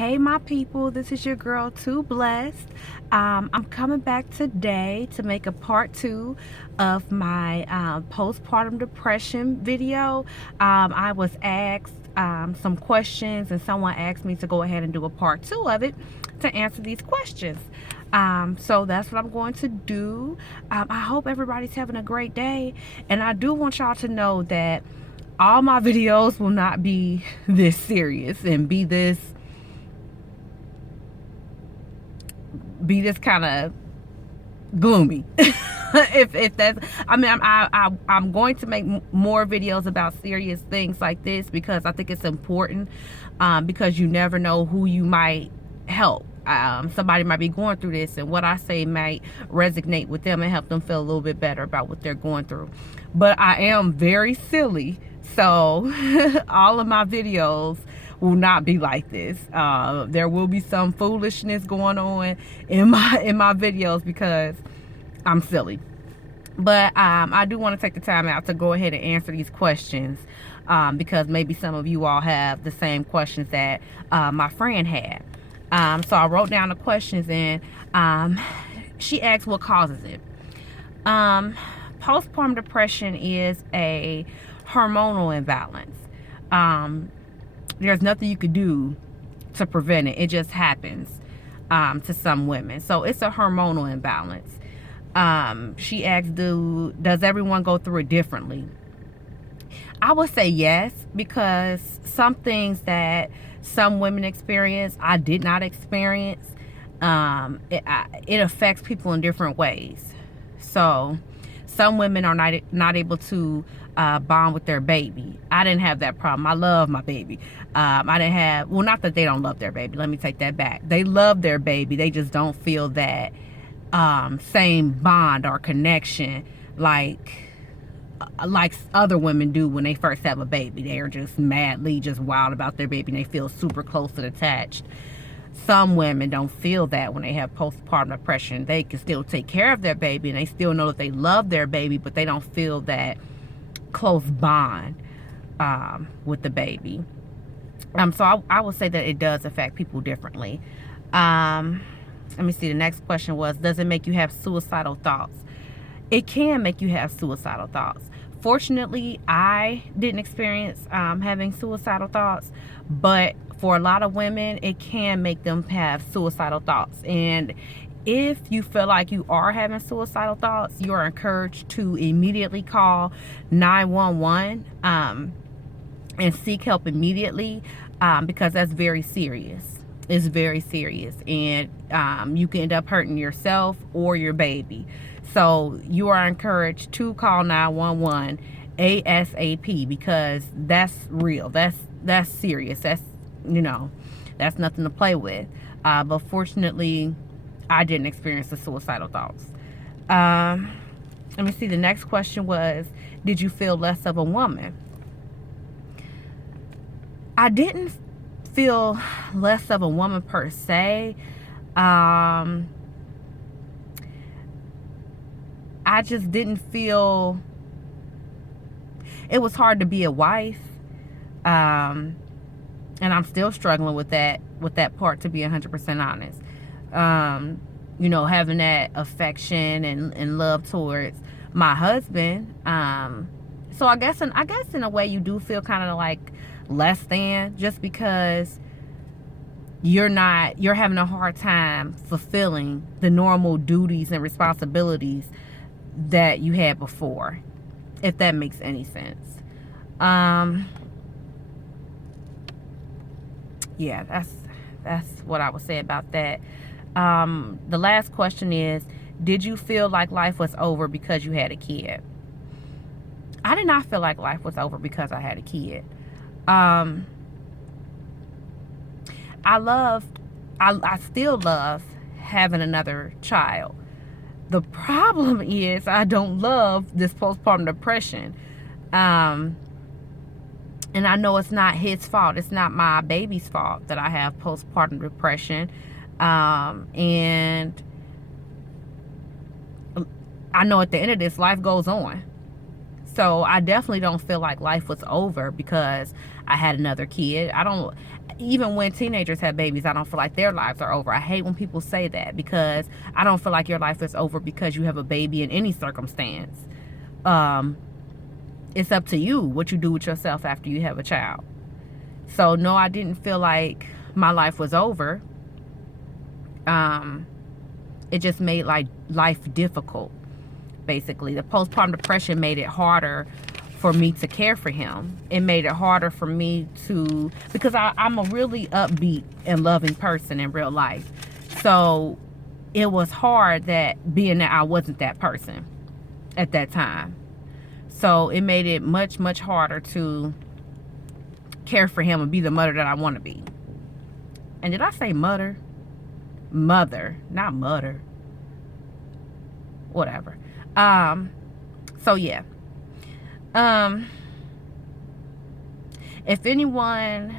Hey my people, this is your girl Too Blessed. I'm coming back today to make a part 2 of my postpartum depression video. I was asked some questions and someone asked me to go ahead and do a part 2 of it to answer these questions. So that's what I'm going to do. I hope everybody's having a great day, and I do want y'all to know that all my videos will not be this serious and be this kind of gloomy. if that's, I mean, I'm going to make more videos about serious things like this because I think it's important, because you never know who you might help. Somebody might be going through this, and what I say might resonate with them and help them feel a little bit better about what they're going through. But I am very silly, so all of my videos will not be like this. There will be some foolishness going on in my videos because I'm silly. But I do want to take the time out to go ahead and answer these questions, because maybe some of you all have the same questions that my friend had. So I wrote down the questions, and she asked what causes it. Postpartum depression is a hormonal imbalance. There's nothing you could do to prevent it. It just happens to some women. So it's a hormonal imbalance. She asked, does everyone go through it differently? I would say yes, because some things that some women experience, I did not experience. It affects people in different ways. So some women are not able to bond with their baby. I didn't have that problem. I love my baby. I didn't have, well, not that they don't love their baby. Let me take that back. They love their baby. They just don't feel that same bond or connection like other women do when they first have a baby. They are just madly just wild about their baby, and they feel super close and attached. Some women don't feel that when they have postpartum depression. They can still take care of their baby, and they still know that they love their baby, but they don't feel that close bond with the baby. So I would say that it does affect people differently. Let me see. The next question was, does it make you have suicidal thoughts? It can make you have suicidal thoughts. Fortunately, I didn't experience having suicidal thoughts, but for a lot of women, it can make them have suicidal thoughts. And if you feel like you are having suicidal thoughts, you are encouraged to immediately call 911 and seek help immediately, because that's very serious. It's very serious, and you can end up hurting yourself or your baby. So you are encouraged to call 911 ASAP, because that's real. That's serious. That's, that's nothing to play with. But fortunately, I didn't experience the suicidal thoughts. Let me see. The next question was, did you feel less of a woman? I didn't feel less of a woman per se. I just didn't feel, it was hard to be a wife, and I'm still struggling with that part, to be 100% honest. Having that affection and love towards my husband. So I guess in a way you do feel kind of like less than, just because you're having a hard time fulfilling the normal duties and responsibilities that you had before, if that makes any sense. Yeah, that's what I would say about that. The last question is, did you feel like life was over because you had a kid? I did not feel like life was over because I had a kid. I still love having another child. The problem is I don't love this postpartum depression. And I know it's not his fault. It's not my baby's fault that I have postpartum depression. And I know at the end of this, life goes on. So I definitely don't feel like life was over because I had another kid. I don't, even when teenagers have babies, I don't feel like their lives are over. I hate when people say that, because I don't feel like your life is over because you have a baby in any circumstance. It's up to you what you do with yourself after you have a child. So no, I didn't feel like my life was over. It just made like life difficult. Basically, the postpartum depression made it harder for me to care for him. It made it harder for me to, because I'm a really upbeat and loving person in real life. So it was hard that being that I wasn't that person at that time. So it made it much, much harder to care for him and be the mother that I want to be. And did I say mother? Mother, not mother. Whatever. So yeah. If anyone,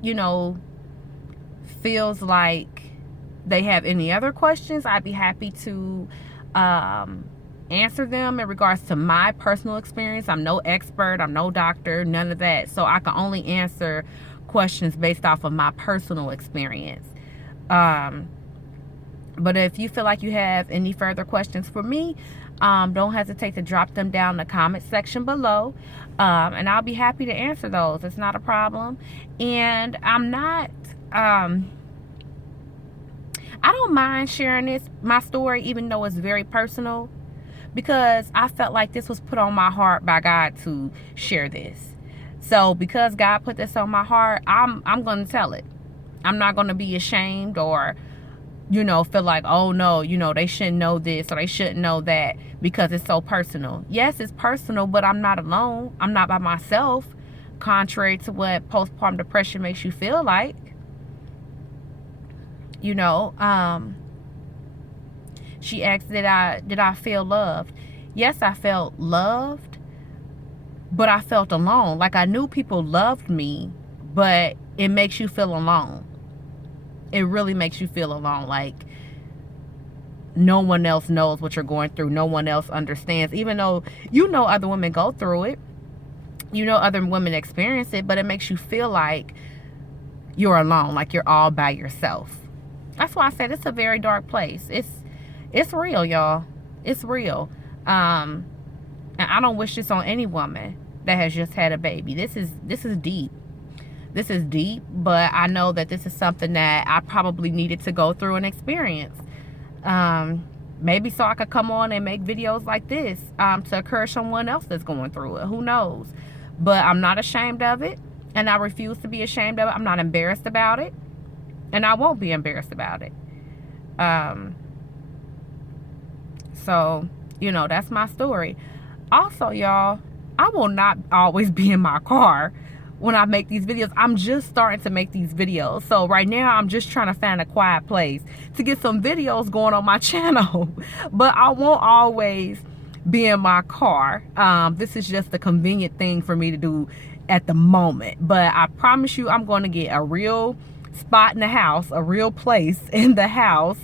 you know, feels like they have any other questions, I'd be happy to answer them in regards to my personal experience. I'm no expert, I'm no doctor, none of that. So I can only answer questions based off of my personal experience. But if you feel like you have any further questions for me, don't hesitate to drop them down in the comment section below. And I'll be happy to answer those. It's not a problem. And I'm not, I don't mind sharing my story, even though it's very personal, because I felt like this was put on my heart by God to share this. So because God put this on my heart, I'm going to tell it. I'm not going to be ashamed or, you know, feel like, oh no, you know, they shouldn't know this or they shouldn't know that because it's so personal. Yes, it's personal, but I'm not alone. I'm not by myself, contrary to what postpartum depression makes you feel like. You know, she asked, did I feel loved? Yes, I felt loved, but I felt alone. Like I knew people loved me, but it makes you feel alone. It really makes you feel alone. Like no one else knows what you're going through. No one else understands, even though you know other women go through it. You know other women experience it, but it makes you feel like you're alone, like you're all by yourself. That's why I said it's a very dark place. It's real, y'all. It's real. And I don't wish this on any woman that has just had a baby. This is deep. This is deep, but I know that this is something that I probably needed to go through and experience. Maybe so I could come on and make videos like this to encourage someone else that's going through it. Who knows? But I'm not ashamed of it, and I refuse to be ashamed of it. I'm not embarrassed about it, and I won't be embarrassed about it. So, you know, that's my story. Also, y'all, I will not always be in my car when I make these videos. I'm just starting to make these videos. So right now I'm just trying to find a quiet place to get some videos going on my channel. But I won't always be in my car. This is just a convenient thing for me to do at the moment. But I promise you I'm going to get a real spot in the house, a real place in the house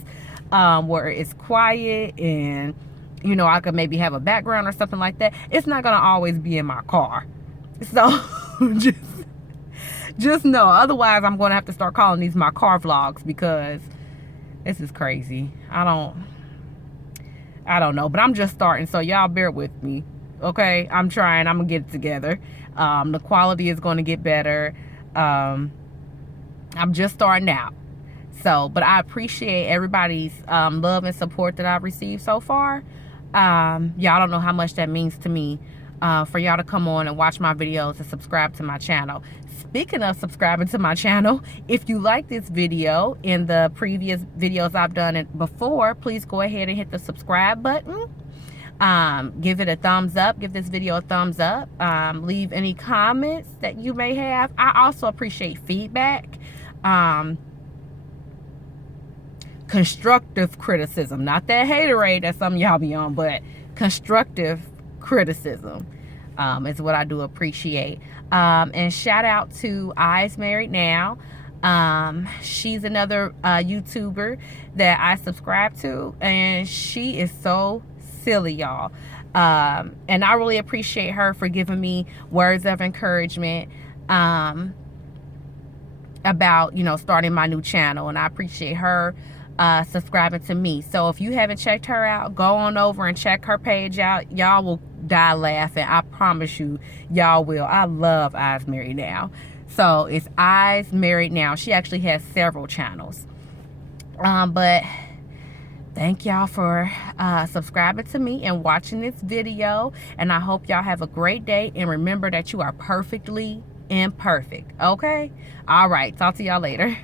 where it's quiet and, you know, I could maybe have a background or something like that. It's not going to always be in my car. So just know, otherwise I'm going to have to start calling these my car vlogs, because this is crazy. I don't know, but I'm just starting, so y'all bear with me, okay? I'm trying. I'm gonna get it together. The quality is going to get better. I'm just starting out. So, but I appreciate everybody's love and support that I've received so far. Y'all don't know how much that means to me. For y'all to come on and watch my videos and subscribe to my channel. Speaking of subscribing to my channel, if you like this video and the previous videos I've done it before, please go ahead and hit the subscribe button. Give it a thumbs up. Give this video a thumbs up. Leave any comments that you may have. I also appreciate feedback. Constructive criticism. Not that haterade that some of y'all be on, but constructive criticism is what I do appreciate. And shout out to Eyes Married Now. She's another YouTuber that I subscribe to, and she is so silly, y'all. And I really appreciate her for giving me words of encouragement. about, you know, starting my new channel, and I appreciate her subscribing to me. So if you haven't checked her out, go on over and check her page out. Y'all will die laughing. I promise you, y'all will. I love Eyes Married Now. So it's Eyes Married Now. She actually has several channels. But thank y'all for subscribing to me and watching this video. And I hope y'all have a great day. And remember that you are perfectly imperfect. Okay? All right. Talk to y'all later.